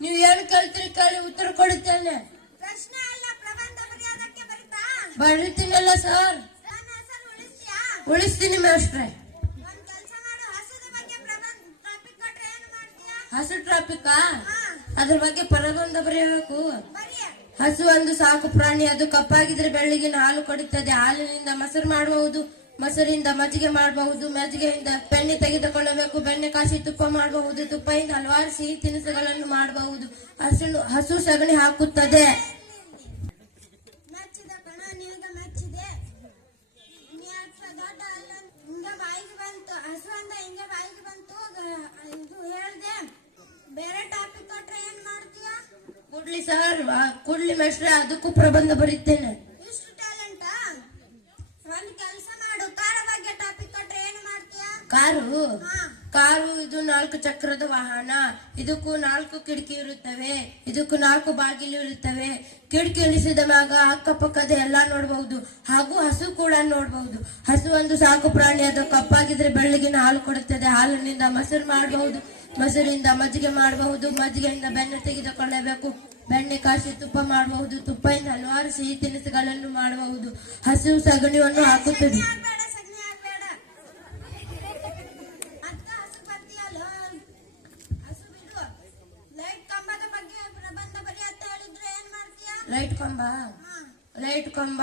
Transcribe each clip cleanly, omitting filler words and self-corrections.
ನೀವ್ ಏನ್ ಕೇಳ್ತೀರಿ ಕೇಳಿ ಉತ್ತರ ಕೊಡುತ್ತೇನೆ. ಪ್ರಶ್ನೆ ಅಲ್ಲ, ಪ್ರಬಂಧ ಬರೆಯೋದಕ್ಕೆ ಬರುತ್ತಾ? ಬರೀತೀನಲ್ಲ ಸರ್. ನನ್ನ ಹೆಸರು ಉಳಿಸ್ತೀಯಾ? ಉಳಿಸ್ತೀನಿ ಮಾಸ್ಟ್ರೆ. ಒಂದ್ ಕೆಲಸ ಮಾಡು, ಹಸುದ ಬಗ್ಗೆ ಪ್ರಬಂಧ ಟಾಪಿಕ್ ಕೊಟ್ರೆ ಏನು ಮಾಡ್ತೀಯಾ? ಹಸು ಟ್ರಾಫಿಕ್ ಹಾ, ಅದ್ರ ಬಗ್ಗೆ ಪ್ರಬಂಧ ಬರೆಯಬೇಕು. ಬರೀ. ಹಸು ಒಂದು ಸಾಕು ಪ್ರಾಣಿ. ಅದು ಕಪ್ಪಾಗಿದ್ರೆ ಬೆಳ್ಳಿಗಿನ ಹಾಲು ಕೊಡುತ್ತದೆ. ಹಾಲಿನಿಂದ ಮೊಸರು ಮಾಡಬಹುದು, ಮೊಸರಿಂದ ಮಜ್ಜಿಗೆ ಮಾಡಬಹುದು, ಮಜ್ಜಿಗೆಯಿಂದ ಬೆಣ್ಣೆ ತೆಗೆದುಕೊಳ್ಳಬೇಕು, ಬೆಣ್ಣೆ ಕಾಸಿ ತುಪ್ಪ ಮಾಡಬಹುದು, ತುಪ್ಪದಿಂದ ಹಲವಾರು ಸಿಹಿ ತಿನಿಸುಗಳನ್ನು ಮಾಡಬಹುದು. ಹಸು ಸಗಣಿ ಹಾಕುತ್ತದೆ. ಮೆಚ್ಚಿದ ಕಣ, ನಿನಗೆ ಮೆಚ್ಚಿದೆ. ನೀ ಅಷ್ಟ ದೊಡ್ಡ ಅಲ್ಲ, ಹಿಂಗೆ ಬಾಯಿಗೆ ಬಂತು, ಹಸು ಅಂದ ಹಿಂಗೆ ಬಾಯಿಗೆ ಬಂತು, ಇದು ಹೇಳ್ದೆ. ಬೇರೆ ಟಾಪಿಕ್ ಕೊಟ್ರೆ ಏನ್ ಮಾಡ್ತೀಯಾ? ಕೊಡ್ಲಿ ಸರ್, ಕೊಡ್ಲಿ ಮೇಷ್ಟ್ರೆ, ಅದಕ್ಕೂ ಪ್ರಬಂಧ ಬರೀತೇನೆ. ಇಷ್ಟು ಟ್ಯಾಲೆಂಟಾ? ಒಂದ್ ಕೆಲಸ ಮಾಡು, ಕಾರ ಬಗ್ಗೆ ಟಾಪಿಕ್ ಕೊಟ್ರೆ ಏನು ಮಾಡ್ತೀಯಾ? ಕಾರು ಹಾ, ಕಾರು ಇದು 4 ಚಕ್ರದ ವಾಹನ. ಇದಕ್ಕೂ 4 ಕಿಟಕಿ ಇರುತ್ತವೆ, ಇದಕ್ಕೂ 4 ಬಾಗಿಲು ಇರುತ್ತವೆ. ಕಿಟಕಿ ಇಳಿಸಿದ ಮ್ಯಾಗ ಅಕ್ಕಪಕ್ಕದ ಎಲ್ಲಾ ನೋಡಬಹುದು, ಹಾಗೂ ಹಸು ಕೂಡ ನೋಡಬಹುದು. ಹಸು ಒಂದು ಸಾಕು ಪ್ರಾಣಿ. ಅದು ಕಪ್ಪಾಗಿದ್ರೆ ಬೆಳ್ಳಗಿನ ಹಾಲು ಕೊಡುತ್ತದೆ. ಹಾಲಿನಿಂದ ಮೊಸರು ಮಾಡಬಹುದು, ಮೊಸರಿಂದ ಮಜ್ಜಿಗೆ ಮಾಡಬಹುದು, ಮಜ್ಜಿಗೆಯಿಂದ ಬೆಣ್ಣೆ ತೆಗೆದುಕೊಳ್ಳಬೇಕು, ಬೆಣ್ಣೆ ಕಾಸಿ ತುಪ್ಪ ಮಾಡಬಹುದು, ತುಪ್ಪದಿಂದ ಹಲವಾರು ಸಿಹಿ ತಿನಿಸುಗಳನ್ನು ಮಾಡಬಹುದು. ಹಸು ಸಗಣಿಯನ್ನು ಹಾಕುತ್ತದೆ. ಆಗ್ಬೇಡ, ಸಗಣಿ ಆಗ್ಬೇಡ. ಅಕ್ಕ ಹಸು ಬರ್ತೀಯಲ್ಲ, ಹಸು ಬಿಡು. ಲೈಟ್ ಕಂಬದ ಬಗ್ಗೆ ಪ್ರಬಂಧ ಬರಿ ಅಂತ ಹೇಳಿದ್ರೆ ಏನ್ ಮಾಡ್ತೀಯಾ? ಲೈಟ್ ಕಂಬ ಹಾ, ಲೈಟ್ ಕಂಬ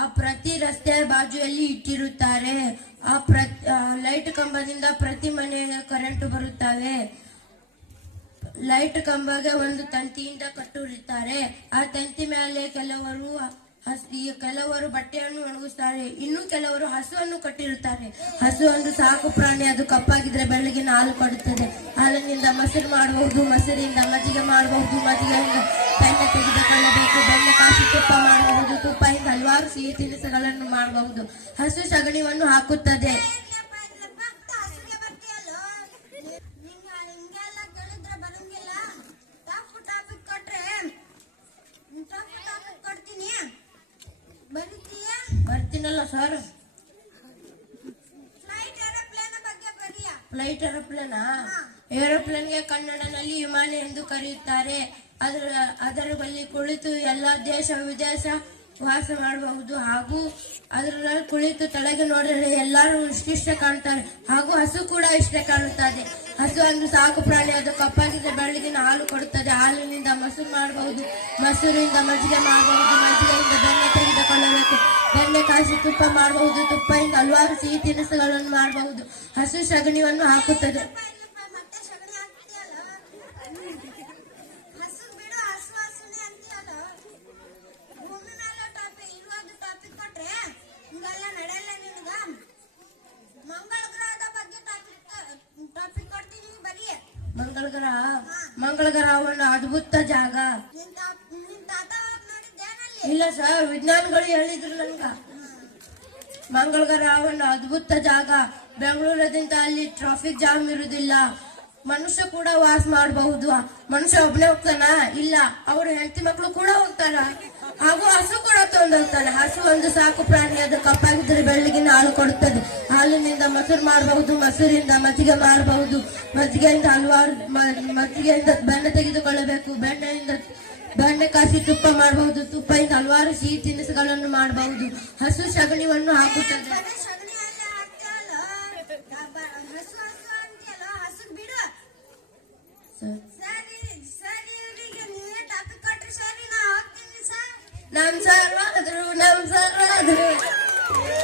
ಆ ಪ್ರತಿ ರಸ್ತೆಯ ಬಾಜುಯಲ್ಲಿ ಇಟ್ಟಿರುತ್ತಾರೆ. ಲೈಟ್ ಕಂಬದಿಂದ ಪ್ರತಿ ಮನೆಗೆ ಕರೆಂಟ್ ಬರುತ್ತವೆ. ಲೈಟ್ ಕಂಬಗೆ ಒಂದು ತಂತಿಯಿಂದ ಕಟ್ಟಿರುತ್ತಾರೆ. ಆ ತಂತಿ ಮೇಲೆ ಕೆಲವರು ಬಟ್ಟೆಯನ್ನು ಒಣಗಿಸ್ತಾರೆ, ಇನ್ನು ಕೆಲವರು ಹಸುವನ್ನು ಕಟ್ಟಿರುತ್ತಾರೆ. ಹಸು ಒಂದು ಸಾಕು ಪ್ರಾಣಿ. ಅದು ಕಪ್ಪಾಗಿದ್ರೆ ಬೆಳಗಿನ ಹಾಲು ಕೊಡುತ್ತದೆ. ಹಾಲಿನಿಂದ ಮೊಸರು ಮಾಡಬಹುದು, ಮೊಸರಿಂದ ಮಜ್ಜಿಗೆ ಮಾಡಬಹುದು, ಮಜ್ಜಿಗೆಯಿಂದ ಬೆಣ್ಣೆ ತೆಗೆದುಕೊಳ್ಳಬೇಕು, ಬೆಣ್ಣೆ ಕಾಸಿ ತುಪ್ಪ ಮಾಡಬಹುದು, ತುಪ್ಪದಿಂದ ಹಲವಾರು ಸಿಹಿ ತಿನಿಸುಗಳನ್ನು ಮಾಡಬಹುದು. ಹಸು ಸಗಣಿಯನ್ನು ಹಾಕುತ್ತದೆ. ಇಲ್ಲಪ್ಪ, ಇಲ್ಲಪ್ಪ, ಹಸುಗೆ ಬರ್ತೀಯಲ್ಲ, ಹಿಂಗೆಲ್ಲ ಕೇಳಿದ್ರೆ ಬರಂಗಿಲ್ಲ. ಟಫ್ ಟಾಪಿಕ್ ಕೊಟ್ರೆ ಟಫ್ ಟಾಪಿಕ್ ಕೊಡ್ತೀನಿ, ಬರೀತೀಯಾ? ಬರ್ತೀನಲ್ಲ ಸರ್. ಫ್ಲೈಟ್ ಏರೋಪ್ಲೇನ್ ಬಗ್ಗೆ ಬರೀಯ. ಫ್ಲೈಟ್ ಏರೋಪ್ಲೇನಾ? ಏರೋಪ್ಲೇನ್ಗೆ ಕನ್ನಡದಲ್ಲಿ ವಿಮಾನ ಎಂದು ಕರೆಯುತ್ತಾರೆ. ಅದರ ಬಳಿ ಕುಳಿತು ಎಲ್ಲ ದೇಶ ವಿದೇಶ ವಾಸ ಮಾಡಬಹುದು, ಹಾಗೂ ಅದರಲ್ಲಿ ಕುಳಿತು ತಲೆಗೆ ನೋಡಿದರೆ ಎಲ್ಲರೂ ಇಷ್ಟಿಷ್ಟ ಕಾಣುತ್ತಾರೆ, ಹಾಗೂ ಹಸು ಕೂಡ ಇಷ್ಟ ಕಾಣುತ್ತದೆ. ಹಸು ಒಂದು ಸಾಕು ಪ್ರಾಣಿ. ಅದು ಕಪ್ಪಾಗಿದ್ದರೆ ಬೆಳಗಿನ ಹಾಲು ಕೊಡುತ್ತದೆ. ಹಾಲಿನಿಂದ ಮೊಸರು ಮಾಡಬಹುದು, ಮೊಸರಿಂದ ಮಜ್ಜಿಗೆ ಮಾಡಬಹುದು, ಮಜ್ಜಿಗೆಯಿಂದ ಬೆಣ್ಣೆ ತೆಗೆದುಕೊಳ್ಳಬೇಕು, ಬೆಣ್ಣೆ ಕಾಸಿ ತುಪ್ಪ ಮಾಡಬಹುದು, ತುಪ್ಪದಿಂದ ಹಲವಾರು ಸಿಹಿ ತಿನಿಸುಗಳನ್ನು ಮಾಡಬಹುದು. ಹಸು ಸಗಣಿಯನ್ನು ಹಾಕುತ್ತದೆ. ಮತ್ತೆ ಸಗಣಿ ಹಾಕ್ತೀಯಲ್ಲ, ಹಸು ಬಿಡು, ಹಸು ಹಸುನೆ ಅಂತೀಯಲ್ಲ. ಭೂಮಿ ಮೇಲೆ ಟಾಪಿಕ್ ಇರುವುದು ಟಾಪಿಕ್ ಕೊಟ್ರೆ ಹಿಂಗೆಲ್ಲ ನಡೆಯಲ್ಲ ನಿನಗ. ಮಂಗಳ ಗ್ರಹದ ಬಗ್ಗೆ ಟಾಪಿಕ್ ಕೊಡ್ತೀನಿ, ಬರೀ. ಮಂಗಳ ಗ್ರಹ ಒಂದು ಅದ್ಭುತ ಜಾಗ. ನಿನ್ ತಾತ ನೋಡಿದ್ದೇನಲ್ಲಿ? ಇಲ್ಲ ಸರ್, ವಿಜ್ಞಾನಿಗಳು ಹೇಳಿದ್ರು ನನ್ಗ. ಮಂಗಳ ಗ್ರಹ ಒಂದು ಅದ್ಭುತ ಜಾಗ. ಬೆಂಗಳೂರದಿಂದ ಅಲ್ಲಿ ಟ್ರಾಫಿಕ್ ಜಾಮ್ ಇರುವುದಿಲ್ಲ. ಮನುಷ್ಯ ಕೂಡ ವಾಸ ಮಾಡಬಹುದು. ಮನುಷ್ಯ ಒಬ್ಬನೇ ಹೋಗ್ತಾನ? ಇಲ್ಲ, ಅವ್ರ ಹೆಂಡತಿ ಮಕ್ಕಳು ಕೂಡ ಹೋಗ್ತಾರ, ಹಾಗೂ ಹಸು ಕೂಡ ತೊಂದೋಗ್ತಾನೆ. ಹಸು ಒಂದು ಸಾಕು ಪ್ರಾಣಿ. ಅದು ಕಪ್ಪಾಗಿದ್ದರೆ ಬೆಳ್ಳಿಗಿನ ಹಾಲು ಕೊಡುತ್ತದೆ. ಹಾಲಿನಿಂದ ಮೊಸರು ಮಾಡಬಹುದು, ಮೊಸರಿಂದ ಮಜ್ಜಿಗೆ ಮಾಡಬಹುದು, ಮಜ್ಜಿಗೆಯಿಂದ ಬೆಣ್ಣೆ ತೆಗೆದುಕೊಳ್ಳಬೇಕು, ಬೆಣ್ಣೆ ಕಾಸಿ ತುಪ್ಪ ಮಾಡಬಹುದು, ತುಪ್ಪದಿಂದ ಹಲವಾರು ಸಿಹಿ ತಿನಿಸುಗಳನ್ನು ಮಾಡಬಹುದು. ಹಸು ಸಗಣಿಯನ್ನು ಹಾಕುತ್ತದೆ. ಬರೀ ಸಗಣಿ ಅಲ್ಲೇ ಹಾಕ್ತೀಯಲ್ಲ, ಹಸು ಹಸು ಅಂತೀಯಲ್ಲ, ಹಸುಗ್ ಬಿಡು. ಸರಿ, ಇವರಿಗೆ ನೀವೇ ಟಾಪಿಕ್ ಕೊಟ್ರಿ ಸರಿ, ನಾ ಹೋಗ್ತೀನಿ ಸರ್. ನಮ್ ಸರ್